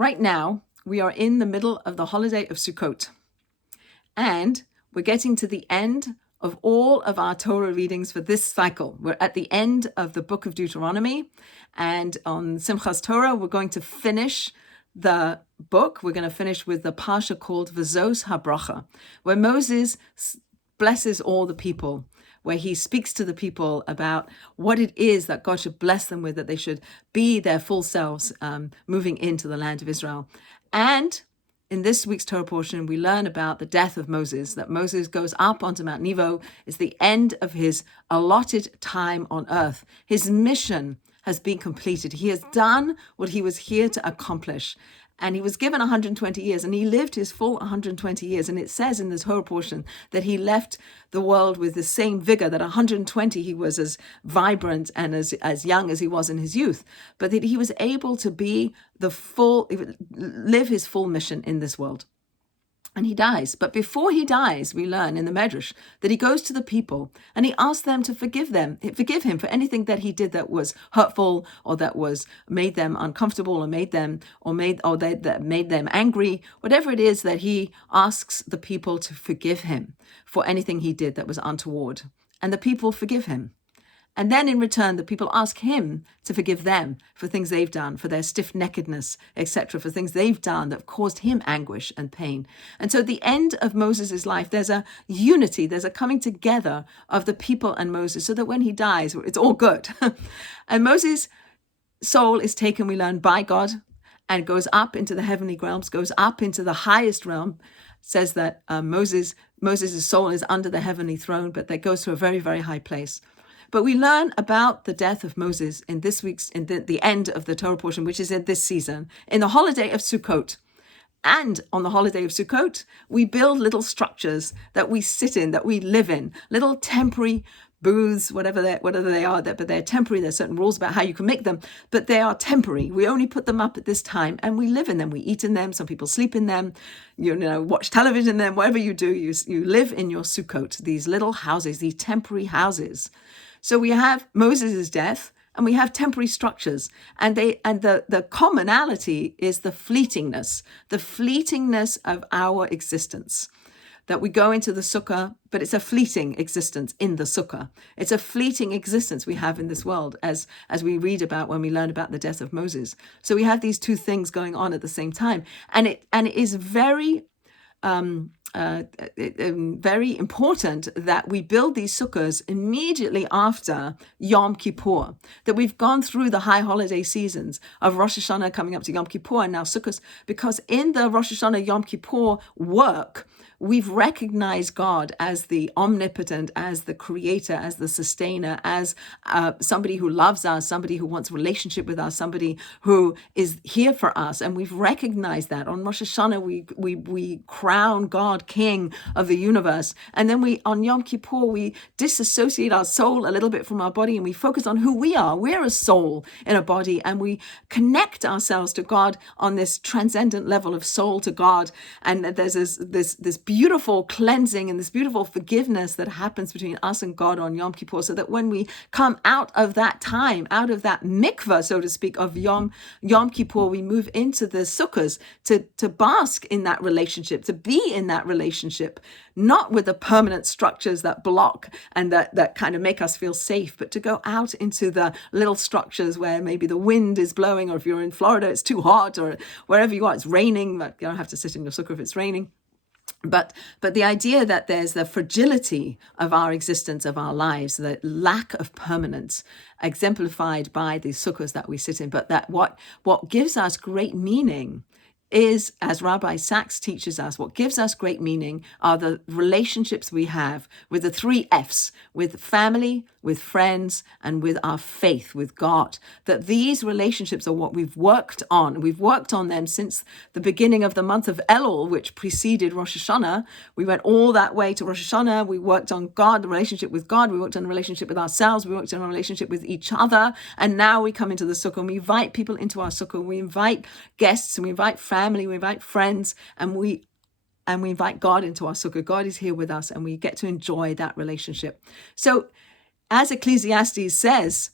Right now, we are in the middle of the holiday of Sukkot, and we're getting to the end of all of our Torah readings for this cycle. We're at the end of the book of Deuteronomy, and on Simchas Torah, we're going to finish the book. We're going to finish with the parsha called Vezos Haberachah, where Moses blesses all the people, where he speaks to the people about what it is that God should bless them with, that they should be their full selves moving into the land of Israel. And in this week's Torah portion, we learn about the death of Moses, that Moses goes up onto Mount Nebo. It's the end of his allotted time on earth. His mission has been completed. He has done what he was here to accomplish. And he was given 120 years, and he lived his full 120 years. And it says in this Torah portion that he left the world with the same vigor, that 120 he was as vibrant and as young as he was in his youth, but that he was able to live his full mission in this world. And he dies. But before he dies, we learn in the Medrash that he goes to the people and he asks them to forgive him for anything that he did that was hurtful, or that was made them uncomfortable, or made them angry. Whatever it is, that he asks the people to forgive him for anything he did that was untoward. And the people forgive him. And then in return, the people ask him to forgive them for things they've done, for their stiff-neckedness, etc., for things they've done that have caused him anguish and pain. And so at the end of Moses' life, there's a unity, there's a coming together of the people and Moses, so that when he dies, it's all good. And Moses' soul is taken, we learn, by God, and goes up into the heavenly realms, goes up into the highest realm. It says that Moses' soul is under the heavenly throne, but that goes to a very, very high place. But we learn about the death of Moses in this week's, in the end of the Torah portion, which is in this season, in the holiday of Sukkot. And on the holiday of Sukkot, we build little structures that we sit in, that we live in, little temporary booths, whatever they are, but they're temporary. There's certain rules about how you can make them, but they are temporary. We only put them up at this time, and we live in them. We eat in them. Some people sleep in them, watch television in them. Whatever you do, you live in your Sukkot, these little houses, these temporary houses. So we have Moses' death, and we have temporary structures, and the commonality is the fleetingness of our existence. That we go into the sukkah, but it's a fleeting existence in the sukkah. It's a fleeting existence we have in this world, as we read about when we learn about the death of Moses. So we have these two things going on at the same time, and it is very very important that we build these sukkahs immediately after Yom Kippur, that we've gone through the high holiday seasons of Rosh Hashanah coming up to Yom Kippur and now Sukkot, because in the Rosh Hashanah Yom Kippur work, we've recognized God as the omnipotent, as the creator, as the sustainer, as somebody who loves us, somebody who wants relationship with us, somebody who is here for us. And we've recognized that. On Rosh Hashanah, we crown God King of the universe. And then on Yom Kippur, we disassociate our soul a little bit from our body, and we focus on who we are. We're a soul in a body, and we connect ourselves to God on this transcendent level of soul to God. And there's this beautiful cleansing and this beautiful forgiveness that happens between us and God on Yom Kippur, so that when we come out of that time, out of that mikvah, so to speak, of Yom Kippur, we move into the sukkahs to bask in that relationship, to be in that relationship, not with the permanent structures that block and that kind of make us feel safe, but to go out into the little structures where maybe the wind is blowing, or if you're in Florida, it's too hot, or wherever you are, it's raining, but you don't have to sit in your sukkah if it's raining. But the idea that there's the fragility of our existence, of our lives, the lack of permanence, exemplified by the sukkahs that we sit in, but that what gives us great meaning is, as Rabbi Sachs teaches us, what gives us great meaning are the relationships we have with the 3 F's, with family, with friends, and with our faith, with God. That these relationships are what we've worked on. We've worked on them since the beginning of the month of Elul, which preceded Rosh Hashanah. We went all that way to Rosh Hashanah. We worked on God, the relationship with God. We worked on the relationship with ourselves. We worked on a relationship with each other. And now we come into the sukkah, and we invite people into our sukkah. We invite guests, and we invite family, we invite friends, and we invite God into our sukkah. God is here with us, and we get to enjoy that relationship. So as Ecclesiastes says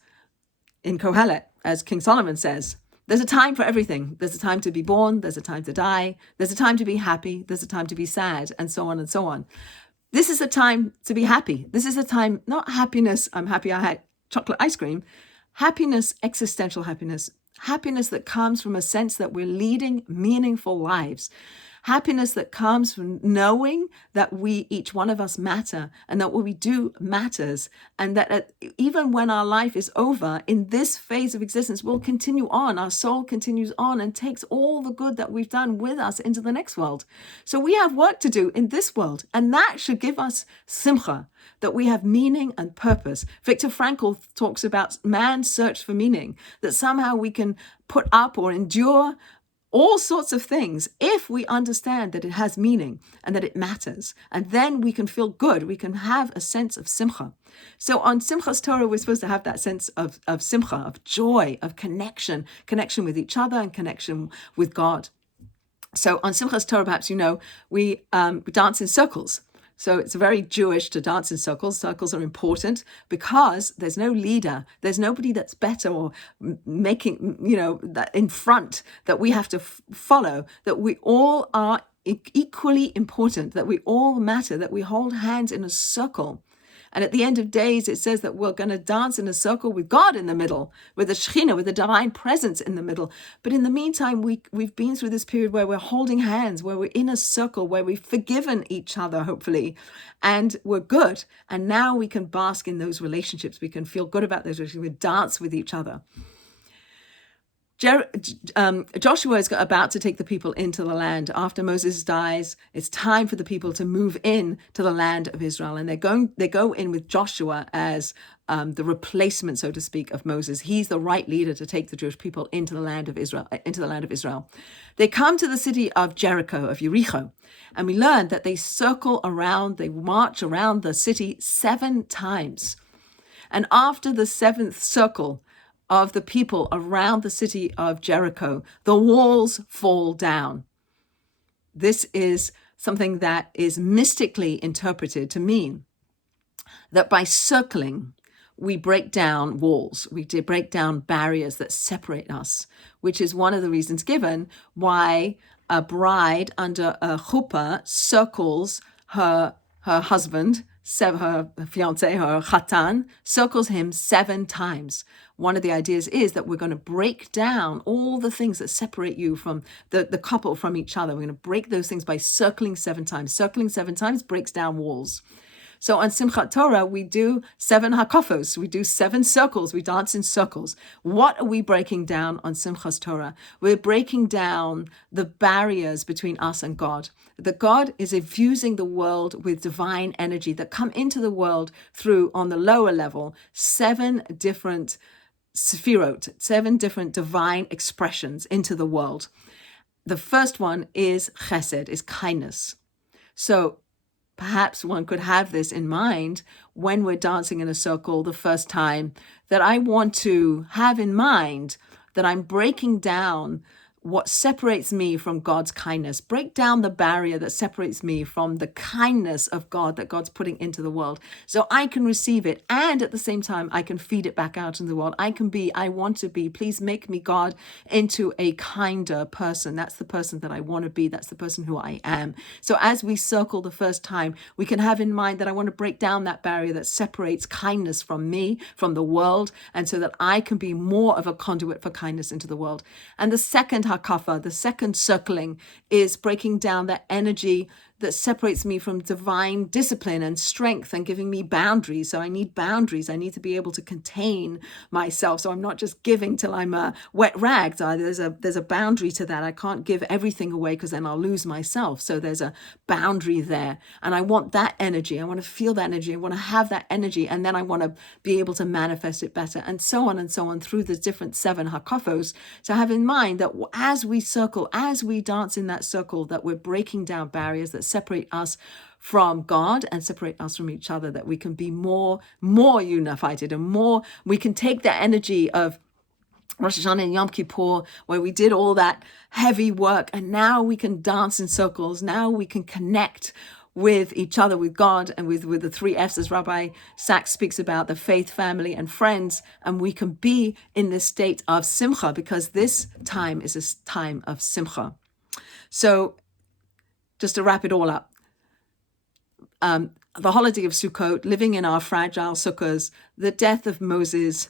in Kohelet, as King Solomon says, There's a time for everything. There's a time to be born. There's a time to die. There's a time to be happy. There's a time to be sad, and so on and so on. This is a time to be happy. This is a time, not happiness, I'm happy I had chocolate ice cream. Happiness, existential happiness. Happiness that comes from a sense that we're leading meaningful lives. Happiness that comes from knowing that each one of us matter, and that what we do matters, and that even when our life is over, in this phase of existence, we'll continue on. Our soul continues on and takes all the good that we've done with us into the next world. So we have work to do in this world, and that should give us simcha, that we have meaning and purpose. Viktor Frankl talks about man's search for meaning, that somehow we can put up or endure all sorts of things if we understand that it has meaning and that it matters. And then we can feel good. We can have a sense of simcha. So on Simchas Torah, we're supposed to have that sense of simcha, of joy, of connection with each other and connection with God. So on Simchas Torah, perhaps you know, we dance in circles. So it's very Jewish to dance in circles. Circles are important because there's no leader. There's nobody that's better or making, that in front that we have to follow, that we all are equally important, that we all matter, that we hold hands in a circle. And at the end of days, it says that we're going to dance in a circle with God in the middle, with the Shekhinah, with the divine presence in the middle. But in the meantime, we've been through this period where we're holding hands, where we're in a circle, where we've forgiven each other, hopefully, and we're good. And now we can bask in those relationships. We can feel good about those relationships. We dance with each other. Joshua is about to take the people into the land. After Moses dies, it's time for the people to move in to the land of Israel. And they go in with Joshua as the replacement, so to speak, of Moses. He's the right leader to take the Jewish people into the land of Israel. They come to the city of Jericho, of Jericho, and we learn that they march around the city 7 times. And after the 7th circle of the people around the city of Jericho, the walls fall down. This is something that is mystically interpreted to mean that by circling, we break down walls, we break down barriers that separate us, which is one of the reasons given why a bride under a chuppah circles her husband, her fiancé, her chatan, circles him 7 times. One of the ideas is that we're going to break down all the things that separate you from the couple from each other. We're going to break those things by circling 7 times. Circling 7 times breaks down walls. So on Simchat Torah, we do 7 hakafos. We do 7 circles. We dance in circles. What are we breaking down on Simchat Torah? We're breaking down the barriers between us and God. That God is infusing the world with divine energy that come into the world through, on the lower level, 7 different sefirot, 7 different divine expressions into the world. The first one is chesed, is kindness. So perhaps one could have this in mind when we're dancing in a circle the first time, that I want to have in mind that I'm breaking down what separates me from God's kindness. Break down the barrier that separates me from the kindness of God that God's putting into the world, so I can receive it, and at the same time I can feed it back out in the world. I want to be, please make me, God, into a kinder person. That's the person that I want to be. That's the person who I am. So as we circle the first time, we can have in mind that I want to break down that barrier that separates kindness from me, from the world, and so that I can be more of a conduit for kindness into the world. And the second hakafa, the second circling, is breaking down that energy that separates me from divine discipline and strength and giving me boundaries. So I need boundaries. I need to be able to contain myself. So I'm not just giving till I'm a wet rag. There's a boundary to that. I can't give everything away because then I'll lose myself. So there's a boundary there. And I want that energy. I want to feel that energy. I want to have that energy. And then I want to be able to manifest it better, and so on through the different 7 hakafos. So have in mind that as we circle, as we dance in that circle, that we're breaking down barriers that separate us from God and separate us from each other, that we can be more unified, and more, we can take the energy of Rosh Hashanah and Yom Kippur, where we did all that heavy work, and now we can dance in circles. Now we can connect with each other, with God, and with the three F's, as Rabbi Sachs speaks about, the faith, family, and friends. And we can be in this state of simcha, because this time is a time of simcha. So just to wrap it all up, the holiday of Sukkot, living in our fragile sukkahs, the death of Moses,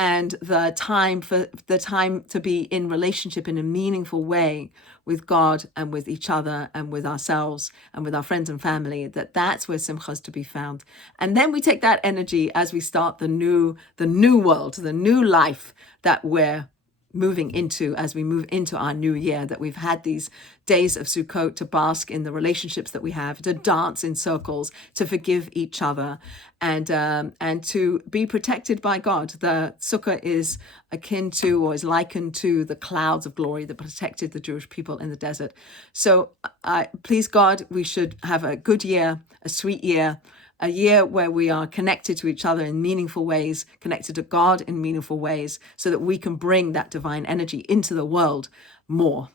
and the time to be in relationship in a meaningful way with God and with each other and with ourselves and with our friends and family, that's where simcha is to be found. And then we take that energy as we start the new world, the new life that we're moving into as we move into our new year, that we've had these days of Sukkot to bask in the relationships that we have, to dance in circles, to forgive each other, and to be protected by God. The Sukkah is akin to, or is likened to, the clouds of glory that protected the Jewish people in the desert. So please God, we should have a good year, a sweet year, a year where we are connected to each other in meaningful ways, connected to God in meaningful ways, so that we can bring that divine energy into the world more.